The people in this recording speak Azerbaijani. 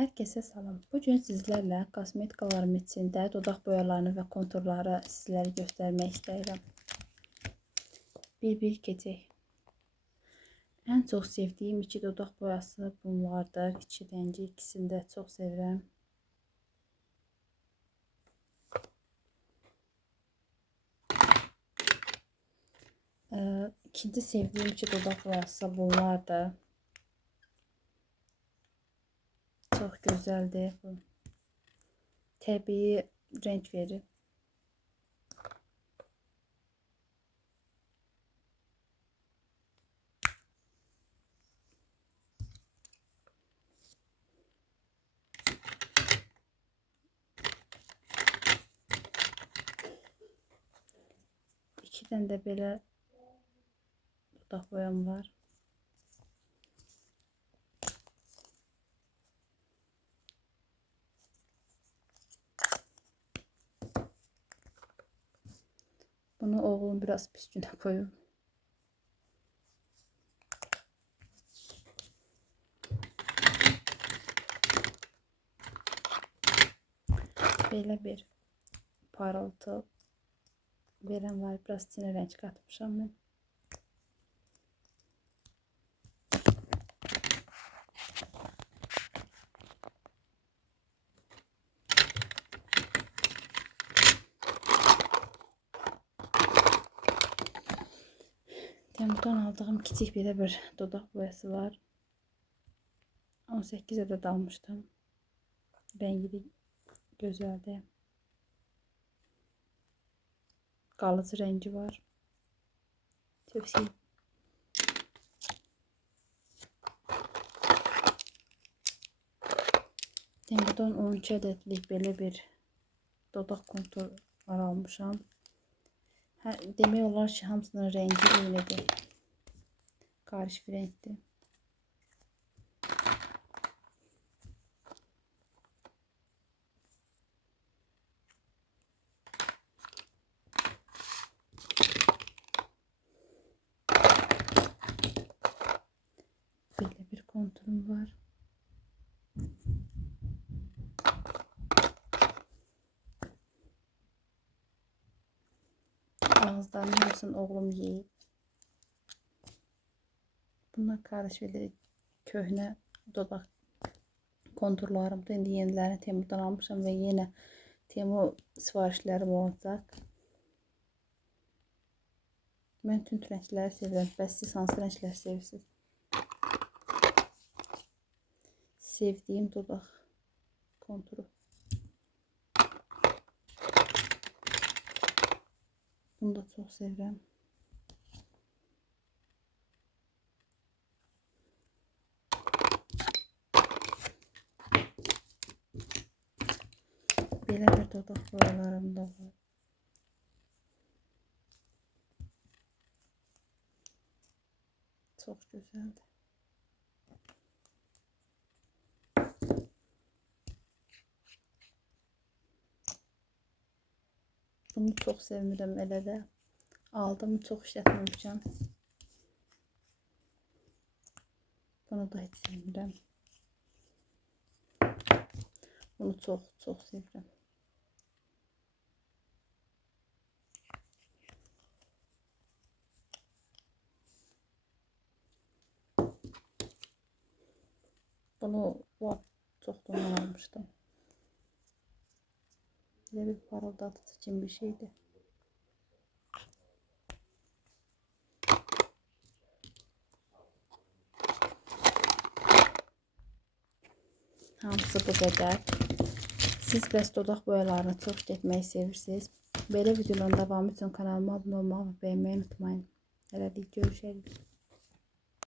Herkese salam. Bugün sizlerle kosmetikalarım içinde dodaq boyalarını ve konturları sizlere göstermek istedim. Bir keçək. En çok sevdiğim iki dodaq boyası bunlardır. İki rengi, ikisini de çok sevirəm. İkinci sevdiğim iki dodaq boyası bunlardır. Çok güzeldir. Təbii renk verir. İki tane de belə dodaq boyam var. Bunu oğlum biraz pis günə koyub. Belə bir parıltı veren var. Biraz sinir renk katmışam ben. Buradan aldığım küçük bir dodaq boyası var. 18 adet almıştım. Rengi de güzeldi. Kalıcı rengi var. Tövsiye. Buradan 12 adetlik böyle bir dodaq kontur almışam. Demək olar ki, hamısının rengi eynidir. Karışık renkdir. Böyle bir konturum var. Ağızlarının hamısını oğlum yiyip. Bunlar karışık böyle köhnə dodaq konturlarımda. İndi yenilerini Temu'dan almışam ve yine Temu sifarişlerim olacak. Ben tüm renkləri sevirəm. Bəs siz hansı renkləri sevirsiniz? Sevdiğim dodaq konturu. Bunu da çok sevirəm. Belə bir dodaq boyalarım da var. Çok güzeldi. Bunu çok sevmirəm elə də. Aldım, çok işlətməmişəm. Bunu da hiç sevmirəm. Bunu çok sevirəm. Bunu çoxdan almıştım. Böyle bir parıldatıcı için bir şeydi. Hamısı bu qədər. Siz bəs dodaq boyalarını çox getməyi sevirsiniz. Belə videoların davamı üçün kanalıma abunə olmağı və bəyənməyi unutmayın. Hələlik görüşərik.